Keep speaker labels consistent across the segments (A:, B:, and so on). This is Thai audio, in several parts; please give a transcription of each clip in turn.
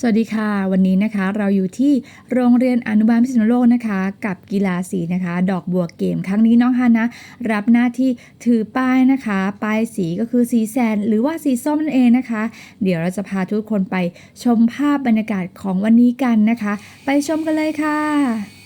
A: สวัสดีค่ะ วันนี้นะคะเราอยู่ที่โรงเรียนอนุบาลพิษณุโลกนะคะ กับกีฬาสีนะคะ ดอกบัวเกม ครั้งนี้น้องฮานะรับหน้าที่ถือป้ายนะคะ ป้ายสีก็คือสีแสน หรือว่าสีส้มนั่นเองนะคะ เดี๋ยวเราจะพาทุกคนไปชมภาพบรรยากาศของวันนี้กันนะคะ ไปชมกันเลยค่ะ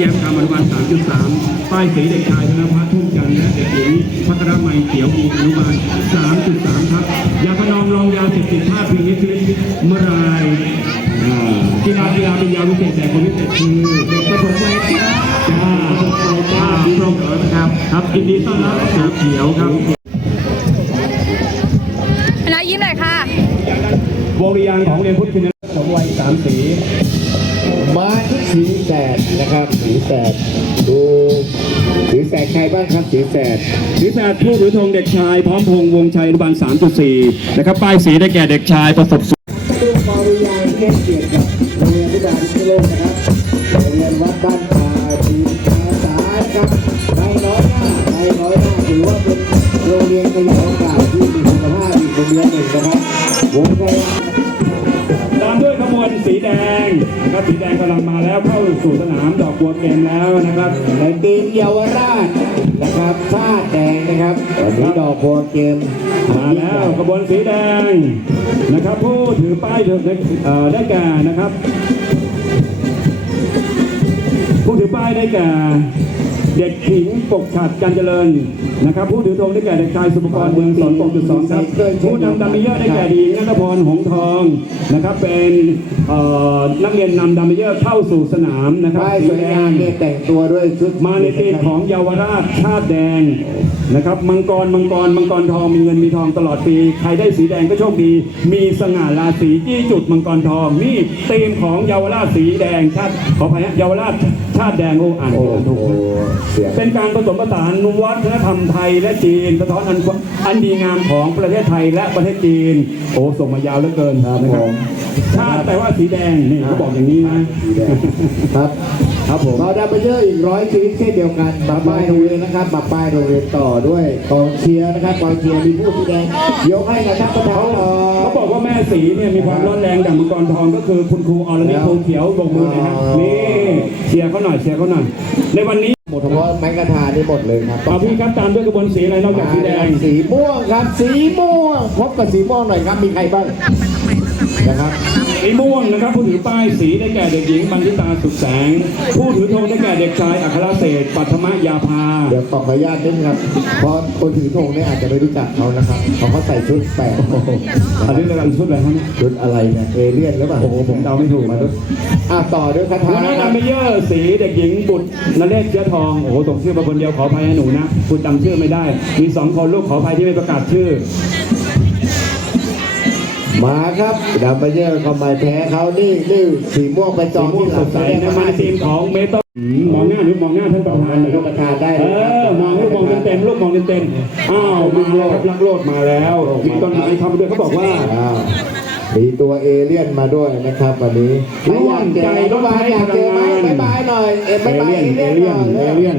B: แย้มคำอนุบาล3.3 ป้ายสีเด็กชายธนพัฒน์ทุ่งจันทร์และเด็กหญิงพัทรมัยเขียวมีอนุบาล3.3 ครับยาพนองรองยาเสพติดภาพพินิจชีวิตเมื่อไรอ่ากีฬากีฬาเป็นยาวิเศษแต่คนพิเศษคือเด็กประสบวัยจ้าจ้าพี่น้องเอ๋ยนะครับ ครับยินดีต้อนรับสีเขียวครับ
A: นะยิ้มหน่อยค่ะ
B: วงริยางค์ของเรียนพุทธชินราชสมวัยสามสี
C: มาที่ สีแสดนะครับสีแสดดูสีแสดใครบ้างครับสีแสด
B: ศีรษะผู้ถือธงเด็กชาย พร้อมพงษ์วงชัยอนุบาล3.4 นะครับ ป้ายสีได้แก่เด็กชายประสบสุข
C: ดูปาริยาเกษเกียรติกับโรงเรียนพิบาลพิโลกนะครับโรงเรียนวัดบ้านป่าทีมอาสาครับในน้อยหน้าในน้อยหน้าถือว่าเป็นโรงเรียนขยายโอกาสที่มีคุณภาพอีกโรงเรียนหนึ่งนะครับวงชัย
B: ต สีแดงนะครับสีแดงกำลังมาแล้วเข้าสู่สนามดอกบัวเกมแล้วนะครับ
C: ในทีมเยาวราชนะครับชาติแดงนะครับวันนี้ดอกบัวเกม
B: มาแล้วขบวนสีแดงนะครับ ผู้ถือป้ายเอ่อได้แก่นะครับ ผู้ถือป้ายได้แก่ เด็กหญิงปกฉัดกันเจริญนะครับ ผู้ถือธงได้แก่เด็กชายสุภกรเมืองสอนปกจุดสองครับผู้นำดัมเมเยอร์ได้แก่เด็กหญิงนัทพรหงทองนะครับ เป็นเอ่อนักเรียนนำดัมเมเยอร์เข้าสู่สนามนะครับ
C: ป้ายสวยงาม
B: สีแด
C: เนี่ยแต่งตัวด้วยชุด
B: มาในธีมของเยาวราชชาติแดงนะครับมังกรมังกรมังกรทองมีเงินมีทองตลอดปี ใครได้สีแดงก็โชคดี มีสง่าราศีจี้จุดมังกรทองนี่ธีมของเยาวราชสีแดงชาติขออภัยฮะเยาวราชชาติแดงโอ้อ่าน
C: โอ้
B: ไม่ถูก
C: โหเสียง
B: เป็นการผสมผสานวัฒนธรรมไทยและจีนสะท้อนอันอันดีงามของประเทศไทยและประเทศจีน โอ้ส่งมายาวเหลือเกิน
C: ครับ
B: นะค
C: ผ
B: รับ
C: ม
B: ชาติแปลว่าสีแดงนี่เขาบอกอย่างนี้นะ
C: ครับ
B: ครับผม
C: เราได้ไปเยอะอีกร้อยชีวิตเช่นเดียวกันมาป้ายโรงเรียนนะครับมาป้ายโรงเรียนต่อด้วยกองเชียร์นะครับกองเชียร์มีผู้สีแดงยกให้กับท่านประธาน
B: เขาบอกว่าแม่สีเนี่ยมีความร้อนแรงดังมังกรทองก็คือคุณครูอรณิพงษ์เขียวบกมือนะฮะนี่เชียร์เขาหน่อยเชียร์เขาหน่อยในวันนี้
C: หมด เฉพาะไม้กระทานี่หมดเลยครับ
B: เอาพี่ครับตามด้วยกระบวนสีอะไรนอกจากสีแดง
C: สีม่วงครับ สีม่วงพบกับสีม่วงหน่อยครับ มีใครบ้าง นะครับ
B: สีม่วงนะครับ ผู้ถือป้ายสีได้แก่เด็กหญิงบันทิตาสุขแสง ผู้ถือธงได้แก่เด็กชายอัครเศรษฐ์ปัทมยาภา
C: เดี๋ยวขออนุญาตนิดนึงครับ เพราะคนถือธงเนี่ยอาจจะไม่รู้จักเขานะครับเพราะเขาใส่ชุดแปลก
B: อันนี้เรียกกันชุดอะไรครับเนี่ย
C: ชุดอะไรเนี่ยเอเลี่ยนหรือเปล่า
B: โอ้โหผมเดาไม่ถูกมาด้วย
C: อะต่อด้วยคาถา
B: วันนั้น
C: ครั
B: นำ
C: บ
B: ไปเยอะสีเด็กหญิงบุตรนเรศเชื้อทองโอ้โหส่งชื่อมาคนเดียวขออภัยให้หนูนะคุณจำชื่อไม่ได้ มีสองคนลูกขออภัยที่ไม่ประกาศชื่อ
C: มาครับดับเบิลเยอร์ก็มาแพ้เขานี่นี่สีม่วงไปจ
B: สี
C: อง
B: ม่ว
C: ที่
B: ง
C: ห
B: ส
C: ลั
B: ด
C: ง
B: ใส
C: ได้
B: นะ
C: มา
B: มาในทีมของเมโต้มองหน้าหรือมองหน้าท่านประธานหน่อยครับ
C: ประธานได้
B: เอ
C: เลยครับ
B: อมองลูกมองเต็มๆลูกมองเต็มๆอ้าวมาแล้วครับลักโลดมาแล้วมีต้นไม้เข้ามาด้วยเขาบอกว่า
C: อ้าวมีตัวเอเลี่ยนมาด้วยนะครับวันนี้ใครอยากเจอ
B: ใจ
C: รถบายอยากเจอไหม
B: รถไฟ
C: บายบายหน่อยเอ็ม
B: เอบา
C: ยบาย
B: เลี่ยน
C: เอ
B: เอ
C: เลี่
B: เลี่
C: ย
B: ย
C: น
B: น
C: หน่อย
B: เอเลี่ยน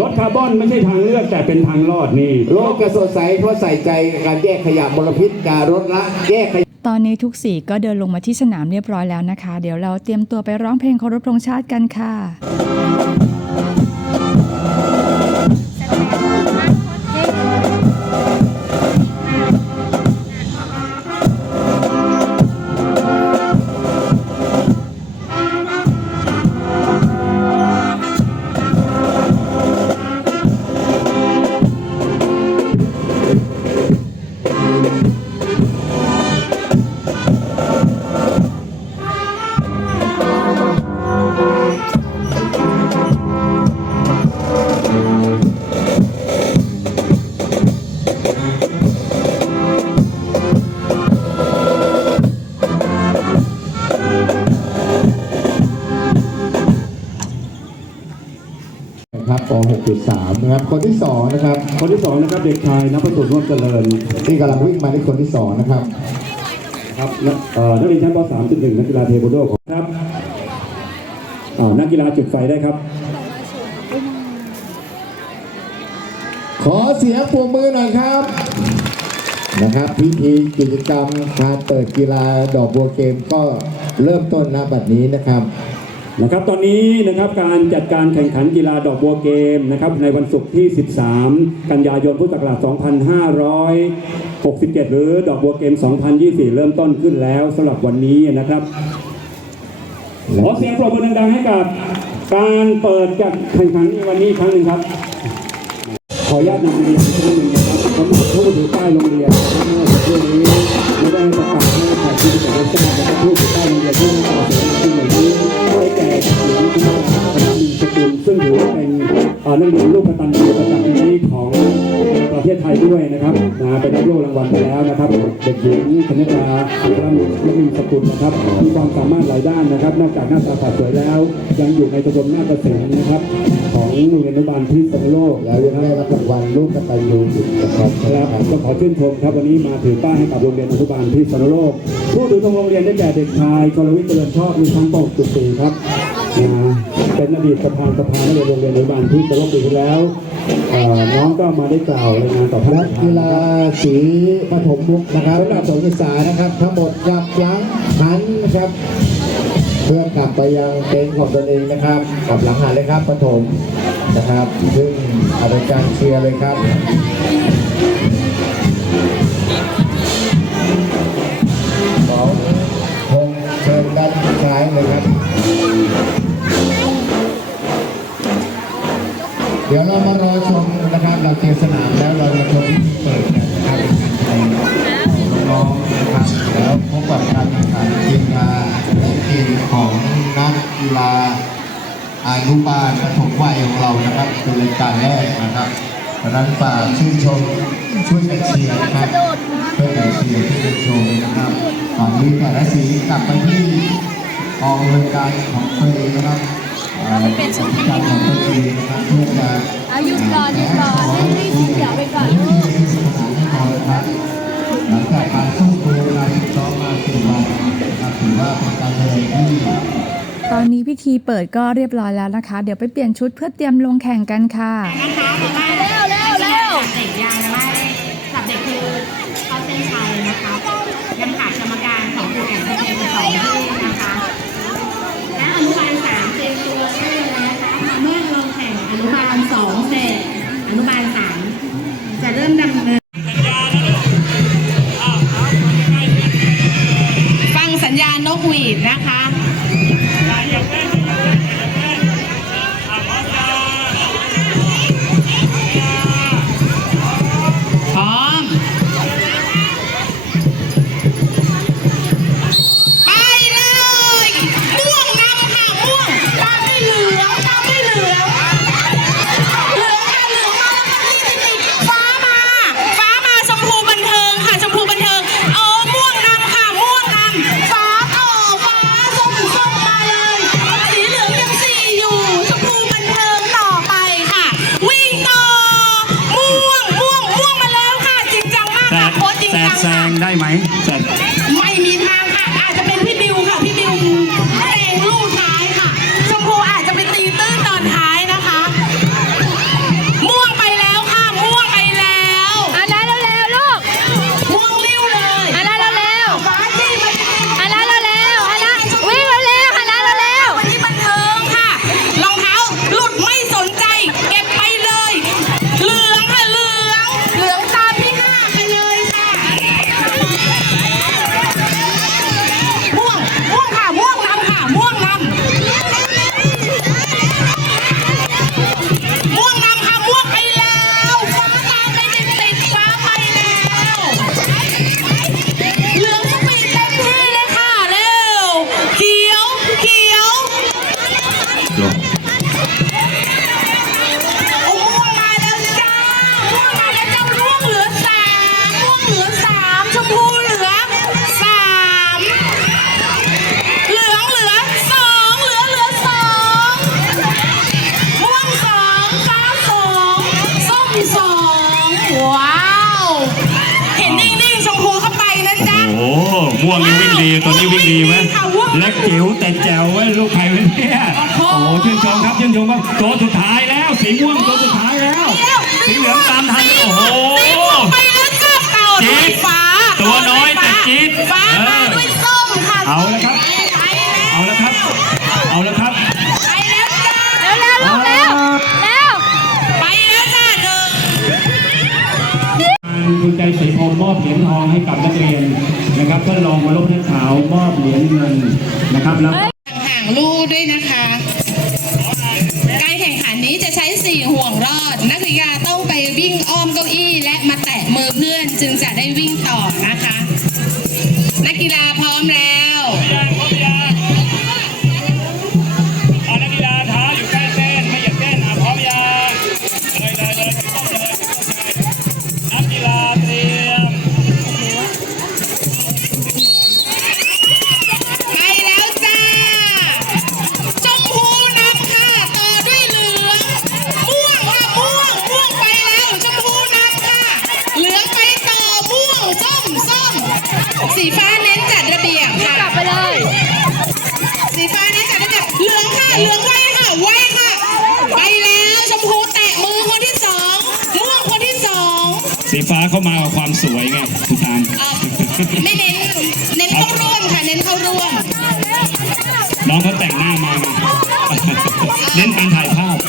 B: รถคาร์บอนไม่ใช่ทางเลือกแต่เป็นทางรอดนี่
C: โลกจะสดใสเพราะใส่ใจการแยกขยะมลพิษการลดละแยกขยะ
A: ตอนนี้ทุกสีก็เดินลงมาที่สนามเรียบร้อยแล้วนะคะ เดี๋ยวเราเตรียมตัวไปร้องเพลงเคารพธงชาติกันค่ะ
C: 3นะครับคนที่สองนะครับ
B: คนที่สองนะครับเด็กชายนภัสสุร่วมเจริญ
C: ที่กำลังวิ่งมาที่คนที่สองนะครับ
B: ครับเอ่อนักเรียนชั้นป .3.1 นักกีฬาเทควันโดครับอ่านักกีฬาจุดไฟได้ครับ
C: ขอเสียงปรบมือหน่อยครับนะครับพิธีกิจกรรมการเปิดกีฬาดอกบัวเกมก็เริ่มต้นนะบัดนี้นะครับ
B: นะครับตอนนี้นะครับการจัดการแข่งขันกีฬาดอกบัวเกมนะครับในวันศุกร์ที่ 13 กันยายนพุทธศักราช 2567 หรือดอกบัวเกม 2024 เริ่มต้นขึ้นแล้วสำหรับวันนี้นะครับ
D: ขอเสียงปรบมือดังๆให้กับการเปิดการแข่งขันในวันนี้ครั้งหนึ่งครับ ขออนุญาตนำเรียนอีกครั้งหนึ่งนะครับสำหรับผู้ถือป้ายโรงเรียนเมื่อสักครู่นี้ไม่ได้ประกาศให้ฝ่ายที่จะได้ทราบนะครับผู้ถือป้ายโรงเรียนที่น่าต่อเสียง นักเรียนลูกกตัญญูประจำปีนี้ของประเทศไทยด้วยนะครับนะไปรับโล่รางวัลไปแล้วนะครับ เด็กหญิงคณิตาอัครมีนักมีสกุลนะครับมีความสามารถหลายด้านนะครับ นอกจากหน้าตาสวยแล้ว ยังอยู่ในชมรมนาฏศิลป์นะครับ ของโรงเรียนอนุบาลพิษณุโลก
C: แล้วยังได้รับรางวัลลูกกตัญญูอีกนะครับ
D: ครับก็ขอชื่นชมครับวันนี้มาถือป้ายให้กับโรงเรียนอนุบาลพิษณุโลกผู้ถือธงโรงเรียนได้แก่เด็กชายกรวิทย์เจริญชอบมีทั้งปกจุดสี่ครับ นะเป็นอดีตประธานสภานักเรียนโรงเรียนอนุบาลพิษณุโลกปีที่แล้วเอ่อน้องก็มาได้กล่าวรายงานต่อท่าน
C: นั
D: ป
C: ก
D: ระธาน
C: กีฬา
D: ครับ
C: สีปฐมมุกนะครับระดับสงศึกษานะครับ ทั้งหมดกลับหลังหันนะครับ เพื่อกลับไปยังเต็นท์ของตนเองนะครับกลับหลังหันเลยครับปฐมนะครับ ซึ่งอาจารย์เชียร์เลยครับของคงเชิญด้านซ้ายเลยครับ ดี๋ยวเรามารอชมนะครับเราเตรียมสนามแล้วเราจะชมที่เปิดนะครับน้องๆนะครับแล้วพบกับการแข่งขันกีฬาและเกมของนักกีฬาอานุบาลปฐมวัยของเรานะครับเป็นรายการแรกนะครับเพราะนั้นฝากชื่นชมช่วยกันเชียร์นะครับเพื่อกันเชียร์ที่เป็นชว์นะครับตอนนี้แต่ละสีกลับไปที่กองรายการของตัวเองนะครับ เป็นกิจกรรมของตัวเอนะอา
E: ยุก่อนยุก่อนให้รีบสีเขียวไปก่อน
C: ลูกหลังจากการสู้ดูเวลาที่ซ้อมมาสี่วันถือว่าเป็นการแสดงที่
F: ตอนนี้พิธีเปิดก็เรียบร้อยแล้วนะคะ เดี๋ยวไปเปลี่ยนชุดเพื่อเตรียมลงแข่งกันค่ะ
E: ดีตัวนี้วิ่งดีไห
D: มและ
E: จิ๋วแต่แจ๋วไว้
D: ยลูกใครวะเนี่ยโอ้โหชื่นชมครับชื่นชมครับตัวสุดท้ายแล้ว สีม่วงตัวสุดท้ายแล้ว สีเหลืองตามทันโอ้โห
E: สีม่วงไปแล้วจ้าเต่า
D: จี๊
E: ด้วย
D: ด
E: ฟ้า
D: ตัวน้อยแต่จี๊ด
E: ฟ้า
D: เออ
E: มาด้วยส้มค่ะ
D: เอาละครับ
E: ไปแล้ว
D: เอาละครับ เอาละครับ
E: ไปแล้วจ้า
B: ๆเร็วๆลูกเร็วเร็ว
E: ไปแล้วจ้าหนึ่ง
D: คุณใจศรีพรหมมอบเหรียญทองให้กับนักเรียน นะครับเพื่อรองวรลบเนื้อขาวมอบเหรียญเงินนะครับแล้ว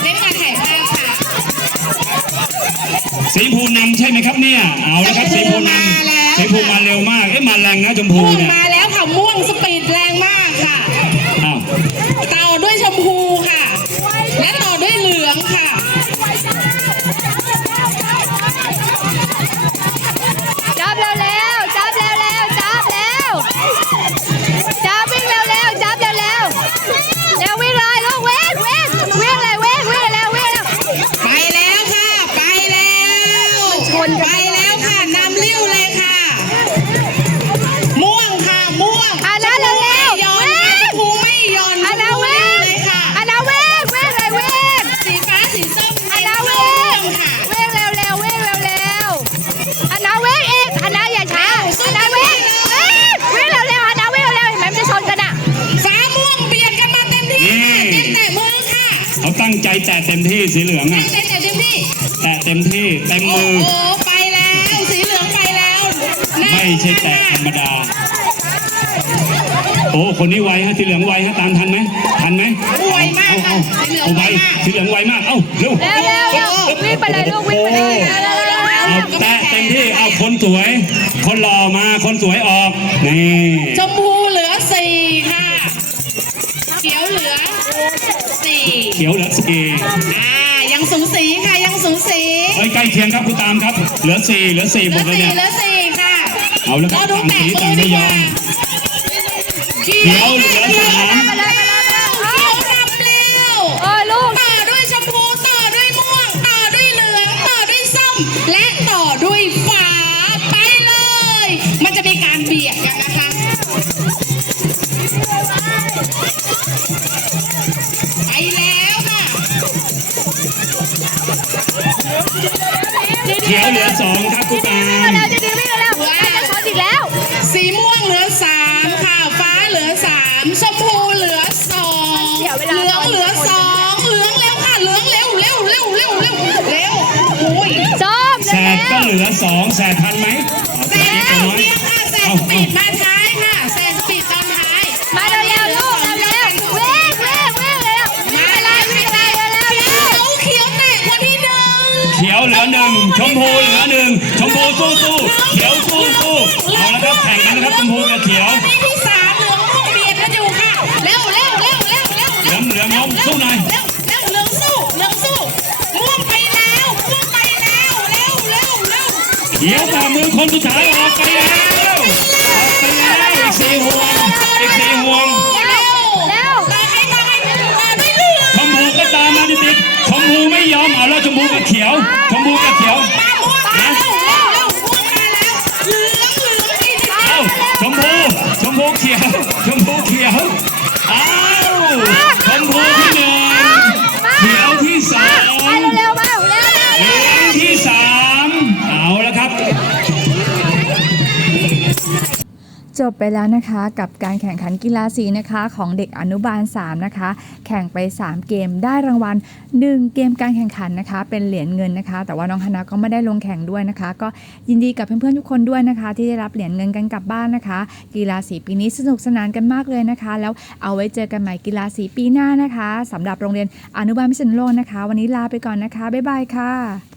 F: เน้นการ
D: ถ่ายภาพ
F: ค่ะ
D: สีชมพูนำใช่ไหมครับเนี่ย เอาละครับสีชมพูนำสีชมพูมาเร็วมาก เอ๊ะมาแรงนะชมพู
F: ม่วง
D: เนี่ย
F: มาแล้วค่ะม่วะเต็มที่
D: สีเหลือง
F: เต็
D: อะ
F: มแต่เต็มที่
D: แตะเต็มที่เต็ม
F: โอ้
D: มือ
F: โหไปแล้ว สีเหลืองไปแล้วแน่น
D: ไม่ใช่แตะธรรมดา โอ้ คนนี้ไวฮะสีเหลืองไวฮะตามทันไหมทันไหม
F: ไวมาก
D: เอา
F: ค่ะ
D: เอา
F: สีเหลือง
D: เอา
F: ไว
D: ไว
F: มาก
D: สีเหลืองไวมาก เอ้าเร็ว
B: เร็วเร็วเร็ววิ่งไปเลยลูกวิ่งไปเลยเร็วเร็วเร็วเร็ว
D: เอาแตะเต็มที่ เอาคนสวย คนหล่อมาคนสวยออก นี่
F: ชมพู เขียวเหลือสี่
D: อ่า
F: ยังสูสีค่ะยังสูสี
D: เอ้ยใกล้เคียงครับคุณตามครับ เหลือสี่เหลือสี่
F: เห
D: หม
F: ลื
D: ด
F: อ
D: เลย
F: สี่
D: เนี่ย
F: เหลือสี่ค่ะ
D: เอาแล้วครับ
F: เราดู
D: ต่าง
F: แตะ
D: สี
F: มื
D: ต่าง
F: อดี
D: ไม่
F: ก
D: ยอ
F: ว่ามเขี
D: เขียว ลือส
B: อ
F: งแส
D: บทันไหมเอา
F: แซ
D: ตัว
F: ง
D: นี้
F: เอา
D: ตัวน้อย
F: เพียงค่ะแซง
D: เอา
F: สปี
D: เอา
F: ดมาท้ายค่ะแซงสปีดตอนท้าย
B: มาเร็วเร็วลูกเร็วเร็ววิ่งวิ่งวิ่งเร็ววิ่งไปเลยวิ่งไปเลยเร็วเร็ว
F: เขาเขียวแตะคนที่หนึ่ง
D: เขียวเหลือหนึ่งชมพูเหลือหนึ่งชมพูสู้สู้เขียวสู้สู้เอาละครับแข่งกันนะครับชมพูกับเขียว
F: ในที่สามเหลืองม่วงเบียดกันอยู่ค่ะเร็วเร็วเร็วเร็วเร็ว
D: เหลืองเหลืองน้องสู้หน่อย
F: เขี
D: ยวฝ่ามือคนสุดท้ายออกไปแล้วออกไปแล้วอีกสี่ห่วงอีกสี่ห่วง
B: เร็วเร็ว
F: ต่อใครต่อใครต่อด้วยเหลือ
D: ชมพูก็ตามมาติดๆชมพูไม่ยอมเอาแล้วชมพูกับเขียวชมพูกับเขียว
F: มาม่วงมาเร็วเร็วเร็วม่วงมาแล้วเหลืองเหลืองอีก
D: เอ้าชมพูชมพูเขียวชมพูเขียวอ้าวชมพูที่หนึ่งเขียวที่
A: จบไปแล้วนะคะกับการแข่งขันกีฬาสีนะคะของเด็กอนุบาล 3 นะคะ แข่งไป 3 เกมได้รางวัล 1 เกมการแข่งขันนะคะ เป็นเหรียญเงินนะคะ แต่ว่าน้องฮานาก็ไม่ได้ลงแข่งด้วยนะคะ ก็ยินดีกับเพื่อนๆทุกคนด้วยนะคะ ที่ได้รับเหรียญเงินกันกลับบ้านนะคะ กีฬาสีปีนี้สนุกสนานกันมากเลยนะคะ แล้วเอาไว้เจอกันใหม่กีฬาสีปีหน้านะคะสำหรับโรงเรียนอนุบาลพิษณุโลกนะคะ วันนี้ลาไปก่อนนะคะบ๊ายบายค่ะ